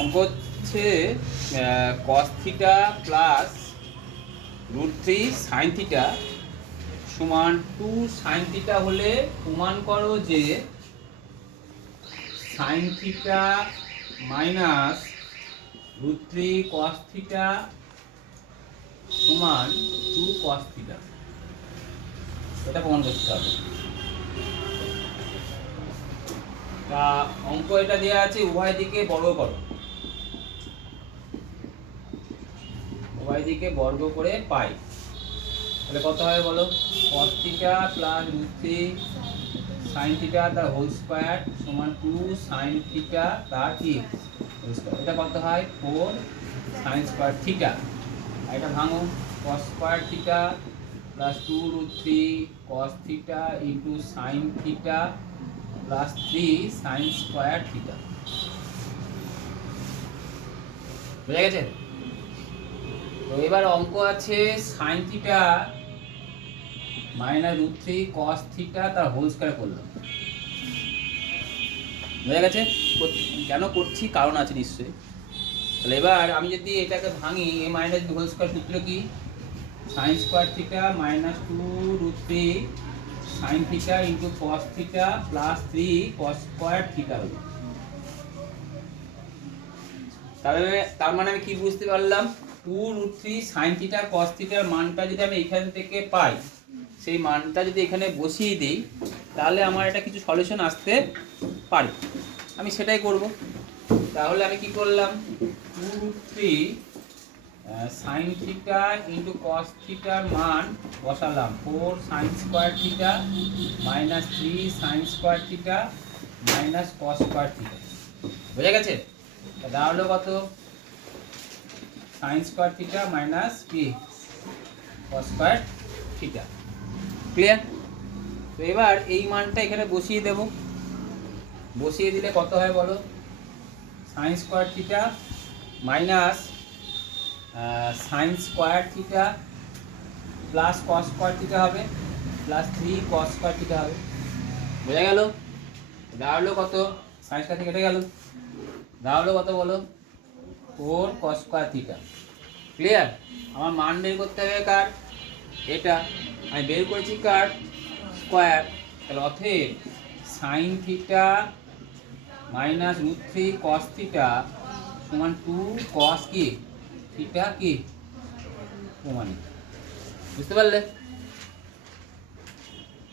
অঙ্ক হচ্ছে cos theta plus root three sine theta সমান টু সাইন থিটা হলে প্রমাণ করো যে sine theta minus root three cos theta সমান টু কস থিটা এটা প্রমাণ করতে হবে। তা অঙ্ক এটা দেওয়া আছে, উভয় দিকে বড় করো। উভয় দিকে বর্গ করে পাই। তাহলে কত হয় বলো? cos theta plus root three sine theta তার হোল স্কোয়ার সমান টু সাইন থিটা তার কি স্কোয়ার এটা কত হয়? ফোর সাইন স্কোয়ার আর এটা ভাঙো। cos square theta plus two root three cos theta into sine theta plus three sine square theta বুঝা গেছে? তো এবার অঙ্ক আছে sine theta minus root three cos theta তার হোল স্কোয়ার করলাম। বুঝা গেছে? কেন করছি? কারণ আছে নিশ্চয়ই। তাহলে এবার আমি যদি এটাকে ভাঙি এ মাইনাস হোল স্কোয়ার সূত্র কি? Sine square theta minus two root three sine theta into cos theta plus three cos square theta হবে। তাহলে তার মানে আমি কি বুঝতে পারলাম? Two root three sine theta cos থিটার মানটা যদি আমি এখান থেকে পাই, সেই মানটা যদি এখানে বসিয়ে দিই, তাহলে আমার এটা কিছু সলিউশন আসতে পারে। আমি সেটাই করব। তাহলে আমি কি করলাম? Two root three sine theta into cos থিটার মান বসালাম। Four sine square theta minus three sine square theta minus cos square theta বোঝা গেছে? তাহলে কত? সাইন স্কোয়ার থিটা মাইনাস কি কস স্কোয়ার থিটা ক্লিয়ার তো এবার এই মানটা এখানে বসিয়ে দেব। বসিয়ে দিলে কত হয় বলো? Sine square theta minus sine square theta plus cos square theta হবে plus three cos square theta হবে। বোঝা গেল? দাঁড়াল কত? সাইন স্কোয়ার থেকে কেটে গেল। দাঁড়াল কত বলো? Four cos square theta clear আমার মান বের করতে হবে কার? এটা। আমি বের করেছি কার? স্কোয়ার তাহলে অথব sine theta minus root three cos theta সমান টু কস কি থিটা কি প্রমাণিত। বুঝতে পারলে?